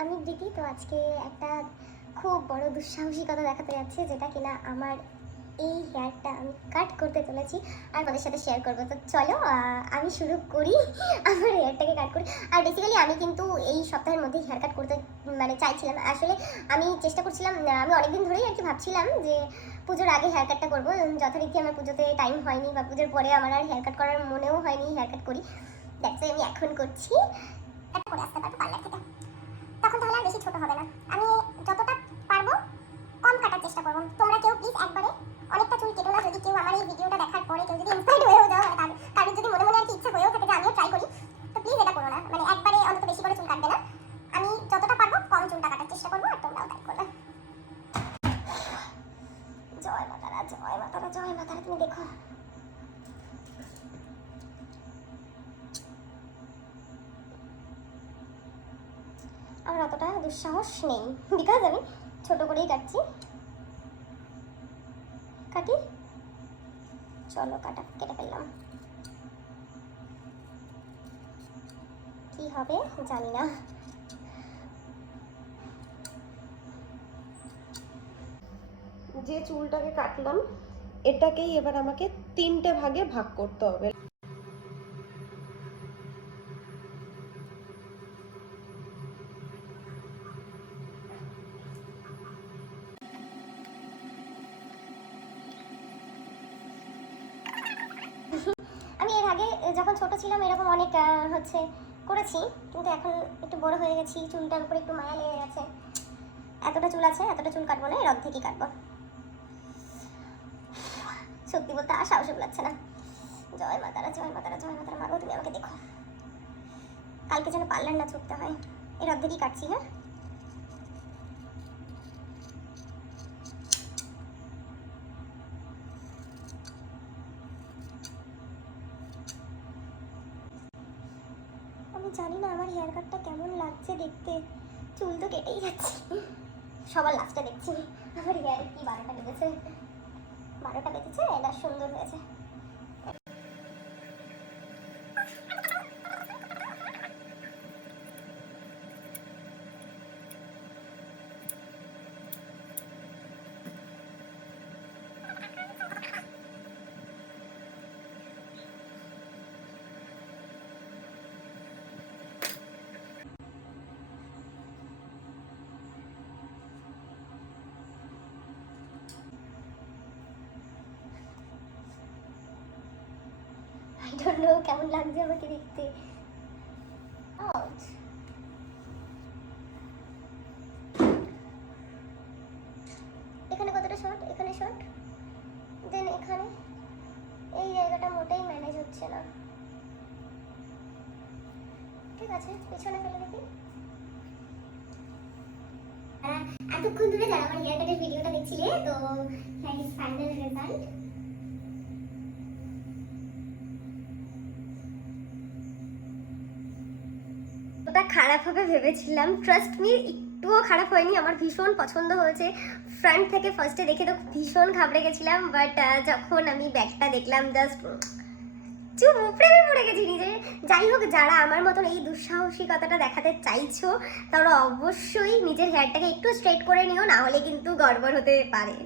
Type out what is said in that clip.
আমি প্রীতি। তো আজকে একটা খুব বড় দুঃসাহসিকতা দেখাতে যাচ্ছে, যেটা কিনা আমার এই হেয়ারটা আমি কাট করতে চলেছি আর আমাদের সাথে শেয়ার করবো। তো চলো আমি শুরু করি আমার হেয়ারটাকে কাট করি। আর বেসিক্যালি আমি কিন্তু এই সপ্তাহের মধ্যে হেয়ার কাট করতে চাইছিলাম। আসলে আমি চেষ্টা করছিলাম, আমি অনেকদিন ধরেই আর কি ভাবছিলাম যে পুজোর আগে হেয়ার কাটটা করবো। যথারীতি আমার পুজোতে টাইম হয়নি বা পুজোর পরে আমার আর হেয়ার কাট করার মনেও হয়নি হেয়ার কাট করি। দ্যাটস আমি এখন করছি। করে আসতে পারবো পার্লার থেকে, তখন তাহলে আর বেশি ছোট হবে না। আমি যতটা পারবো কম কাটার চেষ্টা করবো। তোমরা কেউ প্লিজ একবারে অনেকটা চুল কেটো না। যদি কেউ আমার এই ভিডিওটা দেখার পরে কেউ যদি ইন্সপায়ার্ড হয়েও যাও, মানে কারোর যদি মনে মনে আর কি ইচ্ছা হয়েও থাকে যে আমিও ট্রাই করি, তো প্লিজ এটা করো না। মানে একবারে অন্তত বেশি করে চুল কাটবে না। আমি যতটা পারবো কম চুলটা কাটার চেষ্টা করবো, আর তোমরাও তাই করবে। জয় মাতারা, জয় মাতারা, জয় মাতারা। তুমি দেখো আমার অতটা দুঃসাহস নেই, বিকজ আমি ছোট করেই কাটছি। কাটি, চলো কেটে ফেললাম। কি হবে জানি না। যে চুলটাকে কাটলাম এটাকেই এবার আমাকে 3টে ভাগে ভাগ করতে হবে। আমি এর আগে যখন ছোট ছিলাম এরকম অনেক করেছি, কিন্তু এখন একটু বড় হয়ে গেছি, চুলটার উপরে একটু মায়া লেগে গেছে। এতটা চুল আছে, এতটা চুল কাটবো না, এর অর্ধেকই কাটবো। সত্যি বলতে আর সাহসে লাগছে না। জয় মাতারা, জয় মাতারা, জয় মাতারা। মাগো তুমি আমাকে দেখো, কালকে যেন পার্লার না ছুটতে হয়। এর অর্ধেকই কাটছি। হ্যাঁ, আমি জানি না আমার হেয়ার কাটটা কেমন লাগছে দেখতে। চুল তো কেটেই যাচ্ছে, সবার লাস্টে দেখছি আমার হেয়ারে কি 12টা বেজেছে। 12টা বেজেছে, এটা সুন্দর হয়েছে। I don't know কেমন লাগছে আমাকে দেখতে। এখানে কতটা শর্ট, এখানে শর্ট, দেন এখানে এই জায়গাটা মোটেই ম্যানেজ হচ্ছে না। ঠিক আছে, পিছনে ফেলে দেখি। এতক্ষণ ধরে যারা আমার হেয়ার কাটের ভিডিওটা দেখছিলে, তো হ্যাঁ ইজ ফাইনাল রেজাল্ট। ওটা খারাপ হবে ভেবেছিলাম, ট্রাস্ট মি একটুও খারাপ হয়নি। আমার ভীষণ পছন্দ হয়েছে। ফ্রন্ট থেকে ফার্স্টে দেখে তো ভীষণ ঘাবড়ে গেছিলাম, বাট যখন আমি ব্যাগটা দেখলাম জাস্ট চুপ উপড়ে পড়ে গেছি নিজে। যাই হোক, যারা আমার মতন এই দুঃসাহসিকতাটা দেখাতে চাইছো তারা অবশ্যই নিজের হেয়ারটাকে একটু স্ট্রেট করে নিও, না হলে কিন্তু গড়বড় হতে পারে।